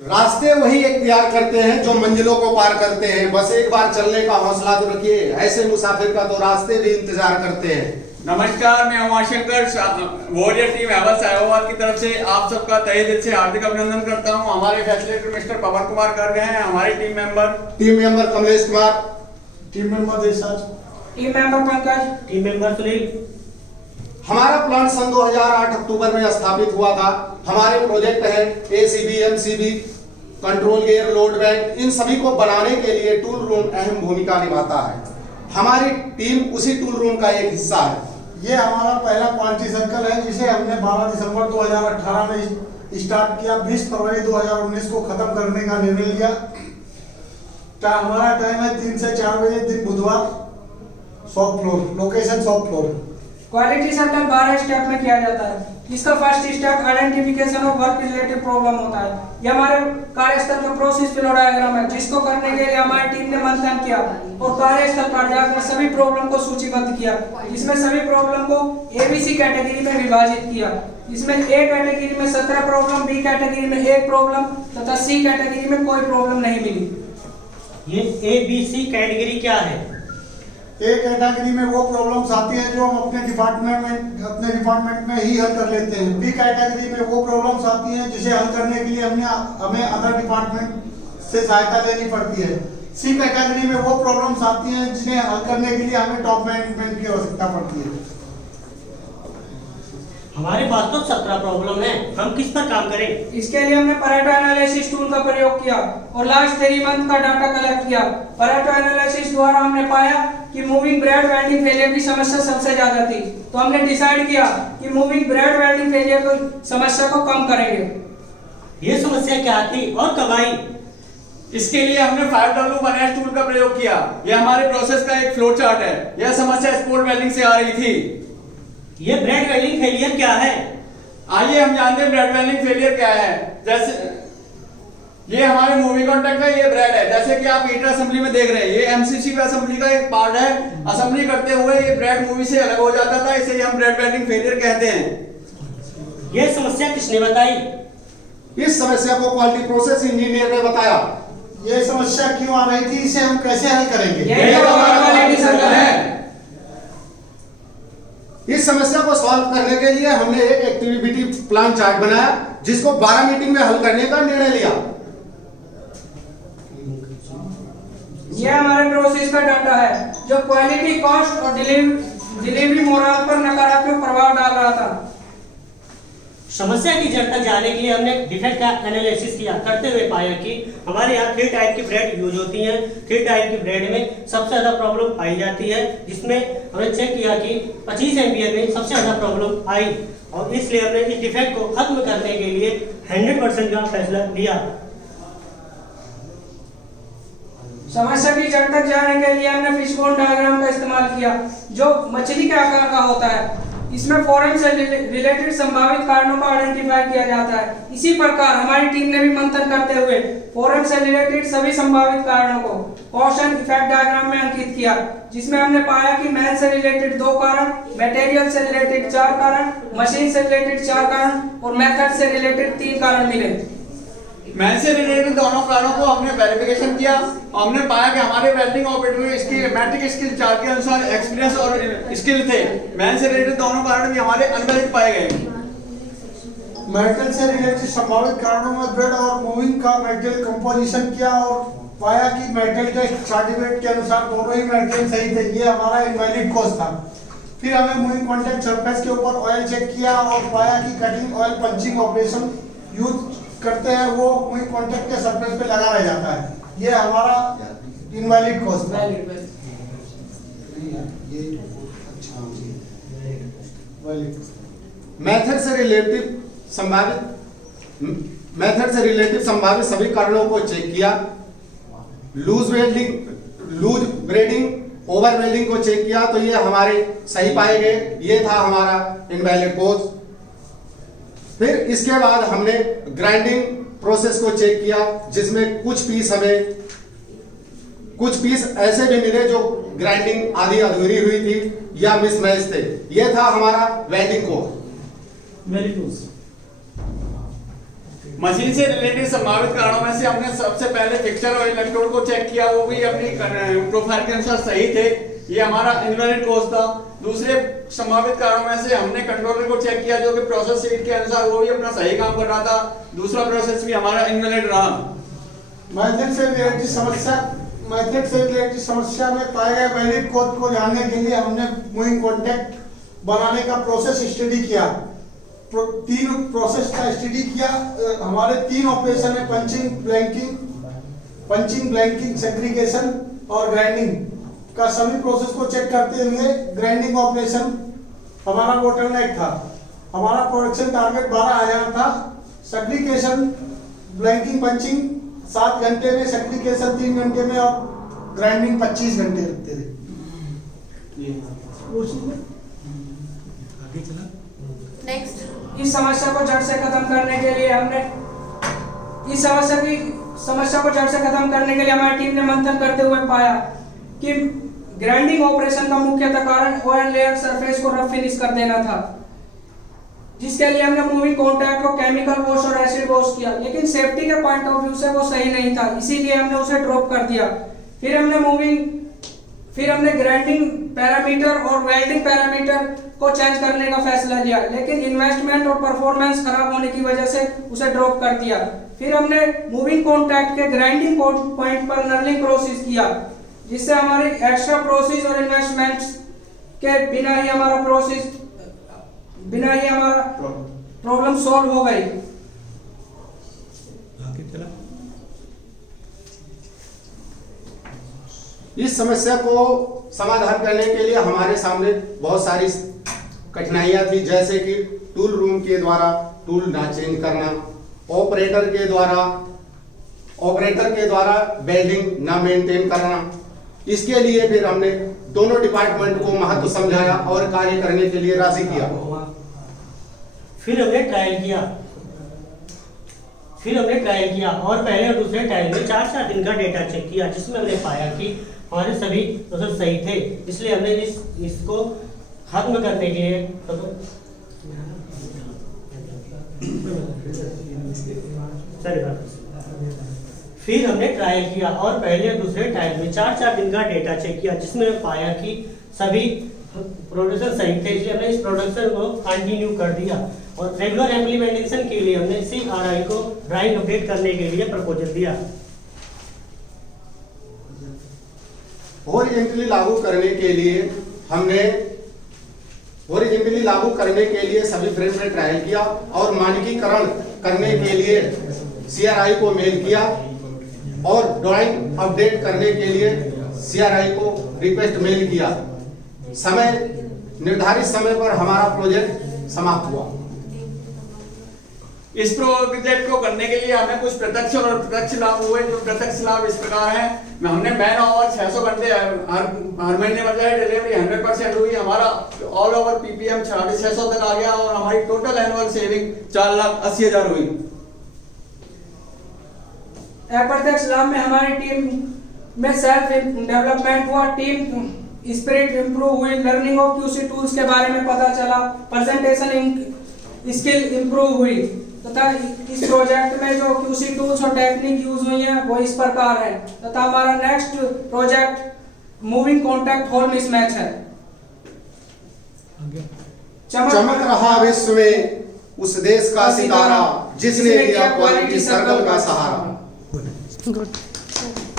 रास्ते वही इख्तियार करते हैं जो मंजिलों को पार करते हैं। बस एक बार चलने का हौसला तो रखिए, ऐसे मुसाफिर का तो रास्ते भी इंतजार करते हैं। नमस्कार, मैं उमाशंकर वॉरियर टीम हैवल्स साहिबाबाद की तरफ से आप सबका तहे दिल से हार्दिक अभिनंदन करता हूं। हमारे फैसिलिटेटर मिस्टर पवन कुमार कर रहे हैं, हमारे team member Kamlesh Kumar, team member Deshraj, team member Pankaj, team member Sunil. हमारा प्लांट सन 2008 अक्टूबर में स्थापित हुआ था। हमारे प्रोजेक्ट है ACB, MCB, control gear, load bank, इन सभी को बनाने के लिए टूल रूम अहम भूमिका निभाता है। हमारी टीम उसी टूल रूम का एक हिस्सा है। ये हमारा पहला क्वालिटी सर्कल है जिसे हमने 12 दिसंबर 2018 में स्टार्ट किया। 20 फरवरी 2019 को खत्म करने का निर्णय लिया। हमारा टाइम है 3 से 4 बजे दिन बुधवार। Shop floor, location shop floor. Quality circle 12 step में किया जाता है। इसका first step identification of work related problem होता है। ये हमारे कार्यस्थल का प्रोसेस फ्लो डायग्राम है, जिसको करने के लिए हमारी टीम ने मंथन किया और कार्यस्थल पर जाकर सभी प्रॉब्लम को सूचीबद्ध किया। इसमें सभी प्रॉब्लम को एबीसी कैटेगरी में विभाजित किया। इसमें ए कैटेगरी में 17 प्रॉब्लम, बी कैटेगरी में 1 प्रॉब्लम तथा सी कैटेगरी में कोई प्रॉब्लम नहीं मिली। ये एबीसी कैटेगरी क्या है? ए कैटेगरी में वो प्रॉब्लम्स आती हैं जो हम अपने डिपार्टमेंट में ही हल कर लेते हैं। बी कैटेगरी में वो प्रॉब्लम्स आती हैं जिसे हल करने के लिए हमें अदर डिपार्टमेंट से सहायता लेनी पड़ती है। सी कैटेगरी में वो प्रॉब्लम्स आती हैं जिन्हें हल करने के लिए हमें टॉप मैनेजमेंट की आवश्यकता पड़ती है। हमारे पास तो 17 प्रॉब्लम है, हम किस पर काम करें? इसके लिए हमने परेटो एनालिसिस टूल का प्रयोग किया और लास्ट 3 मंथ का डाटा कलेक्ट किया। परेटो एनालिसिस द्वारा हमने पाया कि मूविंग ब्रेड वेल्डिंग फेलियर की समस्या सबसे ज्यादा थी, तो हमने डिसाइड किया कि मूविंग ब्रेड वेल्डिंग फेलियर की समस्या को कम करेंगे। ये समस्या क्या थी और कब आई? इसके लिए हमने 5W1S टूल का प्रयोग किया। यह हमारे प्रोसेस का एक फ्लो चार्ट है। यह समस्या स्पोर्ट वेल्डिंग से आ रही थी। ये ब्रेड वेल्डिंग फेलियर क्या है? आइए हम जानते हैं ब्रेड वेल्डिंग फेलियर क्या है। जैसे ये हमारे मूवी कॉन्टैक्ट है, ये ब्रेड है। जैसे कि आप हीटर असेंबली में देख रहे हैं, ये एमसीसी का असेंबली का एक पार्ट है। असेंबली करते हुए ये ब्रेड मूवी से अलग हो जाता था, इसे हम ब्रेड वेल्डिंग फेलियर कहते हैं। ये समस्या किसने बताई? इस समस्या को क्वालिटी प्रोसेस इंजीनियर ने बताया। ये समस्या क्यों आ रही थी, इसे हम कैसे हल करेंगे? यही तो हमारा क्वालिटी सर्कल है। इस समस्या को सॉल्व करने के लिए हमने एक एक्टिविटी प्लान चार्ट बनाया, जिसको 12 मीटिंग में हल करने का निर्णय लिया। यह हमारे प्रोसेस का डाटा है जो क्वालिटी, कॉस्ट और डिलीवरी मोरल पर नकारात्मक प्रभाव डाल रहा था। समस्या की जड़ तक जाने के लिए हमने डिफेक्ट का एनालिसिस किया। करते हुए पाया कि हमारे यहाँ 3 टाइप की ब्रेड यूज होती हैं। 3 टाइप की ब्रेड में सबसे ज्यादा प्रॉब्लम पाई जाती है, जिसमें हमने चेक किया कि 25 एम्पियर में सबसे ज्यादा प्रॉब्लम आई और इसलिए हमने इस डिफेक्ट को खत्म करने के लिए 100% का फैसला लिया। समस्या की जड़ तक जाने के लिए हमने फिशबोन डायग्राम का इस्तेमाल किया, जो मछली के आकार का होता है। इसमें फोरम से रिलेटेड संभावित कारणों को आइडेंटिफाई किया जाता है। इसी प्रकार हमारी टीम ने भी मंथन करते हुए फोरम से रिलेटेड सभी संभावित कारणों को कॉज एंड इफेक्ट डायग्राम में अंकित किया, जिसमें हमने पाया कि मैन से रिलेटेड 2 कारण, मटेरियल से रिलेटेड 4 कारण, मशीन से रिलेटेड 4 कारण और मेथड से रिलेटेड 3 कारण मिले। मैन से रिलेटेड दोनों कारणों को हमने वेरिफिकेशन किया। हमने पाया कि हमारे वेल्डिंग ऑपरेटर की मैट्रिक स्किल चार्ट के अनुसार एक्सपीरियंस और स्किल थे। मैन से रिलेटेड दोनों कारण भी हमारे अनवैलिड पाए गए। मेटल से रिलेटेड संभावित कारणों में ब्रेड और मूविंग का मेटेरियल कंपोजिशन किया और पाया कि मेटल टेस्ट सर्टिफिकेट के अनुसार दोनों ही मेटेरियल सही थे। ये हमारा इनवैलिड कॉज था। फिर हमें मूविंग कॉन्टैक्ट सरफेस के ऊपर ऑयल चेक किया और पाया कि cutting oil punching operation use करते हैं, वो मूविंग कॉन्टैक्ट के सरफेस पे लगा रह जाता है। ये हमारा इनवैलिड कॉज था। मेथड से रिलेटिव संभावित सभी कारणों को चेक किया। लूज ब्रेडिंग, ओवर वेल्डिंग को चेक किया, तो ये हमारे सही पाए गए। ये था हमारा इनवैलिड कॉज। फिर इसके बाद हमने ग्राइंडिंग प्रोसेस को चेक किया, जिसमें कुछ पीस ऐसे भी मिले जो ग्राइंडिंग आधी अधूरी हुई थी या मिसमैच थे। यह था हमारा वेल्डिंग कोड। मशीन से रिलेटेड संभावित कारणों में से हमने सबसे पहले फिक्सचर और इलेक्ट्रोड को चेक किया, वो भी अपनी प्रोफाइल के अनुसार सही थे। ये हमारा इनवैलिड कोर्स था। दूसरे संभावित कारणों में से हमने कंट्रोलर को चेक किया, जो कि प्रोसेस शीट के अनुसार वो भी अपना सही काम कर रहा था। दूसरा प्रोसेस भी हमारा इनवैलिड रहा। मेथड से रिलेटेड समस्या में पाए गए वैलिड कोड को जानने के लिए हमने मूविंग कॉन्टैक्ट बनाने का प्रोसेस स्टडी किया। तीन प्रोसेस का स्टडी किया। हमारे 3 ऑपरेशन है, पंचिंग, ब्लैंकिंग, सेग्रीगेशन और ग्राइंडिंग का। सभी प्रोसेस को चेक करते हुए ग्राइंडिंग ऑपरेशन हमारा बोटलनेक था। हमारा प्रोडक्शन टारगेट 12,000 था। सेग्रीगेशन, ब्लैंकिंग, पंचिंग 7 घंटे में, सेग्रीगेशन 3 घंटे में और ग्राइंडिंग 25 घंटे लगते थे। नेक्स्ट, इस समस्या को जड़ से खत्म करने के लिए हमारी टीम ने मंथन करते हुए पाया कि ग्राइंडिंग ऑपरेशन का मुख्यतः कारण ऑयल लेयर सरफेस को रफ फिनिश कर देना था, जिसके लिए हमने मूविंग कॉन्टैक्ट को केमिकल वॉश और एसिड वॉश किया, लेकिन सेफ्टी के पॉइंट ऑफ व्यू से वो सही नहीं था, इसीलिए हमने उसे ड्रॉप कर दिया। फिर हमने ग्राइंडिंग पैरामीटर और वेल्डिंग पैरामीटर को चेंज करने का फैसला लिया, लेकिन इन्वेस्टमेंट और परफॉर्मेंस खराब होने की वजह से उसे ड्रॉप कर दिया। फिर हमने मूविंग कॉन्टैक्ट के ग्राइंडिंग पॉइंट पर नर्लिंग प्रोसेस किया, जिससे हमारी एक्स्ट्रा प्रोसेस और इन्वेस्टमेंट्स के बिना ही हमारा प्रॉब्लम सॉल्व हो गई। इस समस्या को समाधान करने के लिए हमारे सामने बहुत सारी कठिनाइयां थी, जैसे कि टूल रूम के द्वारा टूल ना चेंज करना, ऑपरेटर के द्वारा वेल्डिंग ना मेंटेन करना। इसके लिए फिर हमने दोनों डिपार्टमेंट को महत्व समझाया और कार्य करने के लिए राजी किया। फिर हमने ट्रायल किया और पहले और दूसरे ट्रायल में 4-4 दिन का डेटा चेक किया, जिसमें हमने पाया कि हमारे सभी प्रोसेस सही थे। इसलिए हमने इसको खत्म करने के लिए फिर हमने ट्रायल किया और पहले और दूसरे ट्रायल में 4-4 दिन का डेटा चेक किया, जिसमें पाया कि सभी प्रोडक्शन सही थे। इसलिए हमने इस प्रोडक्शन को कंटिन्यू कर दिया और रेगुलर इम्प्लीमेंटेशन के लिए हमने CRI को ड्राइंग अपडेट करने के लिए प्रपोजल दिया। हॉरिजॉन्टली लागू करने के लिए सभी फ्रेम में ट्रायल किया और मानकीकरण करने के लिए CRI को मेल किया और ड्राइंग अपडेट करने के लिए CRI को रिक्वेस्ट मेल किया। निर्धारित समय पर हमारा प्रोजेक्ट समाप्त हुआ। इस प्रोजेक्ट को करने के लिए हमें कुछ प्रत्यक्ष और अप्रत्यक्ष लाभ हुए। जो प्रत्यक्ष लाभ इस प्रकार है, हमने मैन आवर 600 घंटे हर महीने मतलब डिलीवरी 100% हुई। हमारा ऑल ओवर PPM 650 तक आ गया और हमारी टोटल एनुअल सेविंग 4,80,000 हुई। अप्रत्यक्ष लाभ में हमारी टीम में सेल्फ डेवलपमेंट हुआ, टीम स्पिरिट इंप्रूव हुई, लर्निंग ऑफ QC टूल्स के बारे में पता चला, प्रेजेंटेशन स्किल इंप्रूव हुई तथा इस प्रोजेक्ट में जो QC टूल्स और टेक्निक यूज हुई हैं वो इस प्रकार है। तथा हमारा next project moving contact hole mismatch है। चमक रहा विश्व में उस देश का सितारा जिसने दिया क्वालिटी सर्कल का सहारा। गुड।